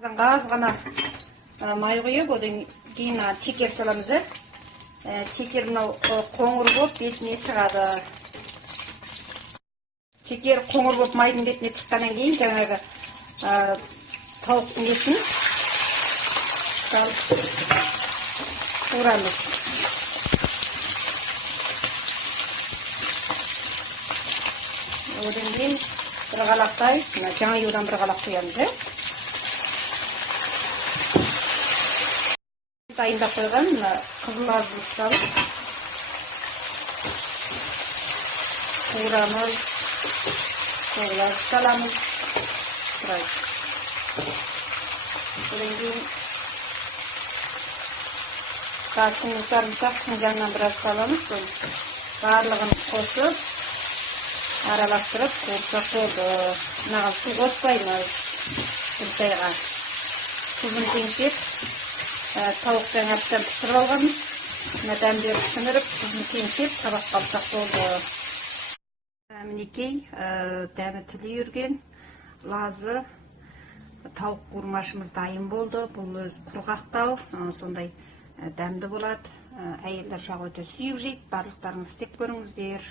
Қазанға аз ғана май құйып, одан кейін шекер саламыз. Шекер мынау қоңыр болып бетіне шығады. Шекер қоңыр болып майдың бетіне шыққаннан кейін жаңағы тауықтың етін салып қуырамыз. Одан кейін бір қалақтай, жаңа юдан бір қалақ құямыз. Дайындап қойған қызыл азын салып қуырамыз, қызыл азын саламыз. Одан кейін қасының сарымсақтың жанынан біраз саламыз. Барлығын қосып, араластырып қуырсақ болды. Мынаған су қоспаймыз. Үртайға тұзын теңсеп, тауық жаңаптан пісіріп алғанбыз. Дәмдерді сіңіріп, тұзын теңсеп, табаққа алсақ болды. Мінекей, дәмі тілі үрген, лазы тауық қуырмашымыз дайын болды. Бұл өз құрғақтау, сондай дәмді болады. Әйелдер жағы өте сүйіп жейді. Барлықтарыңыз істеп көріңіздер.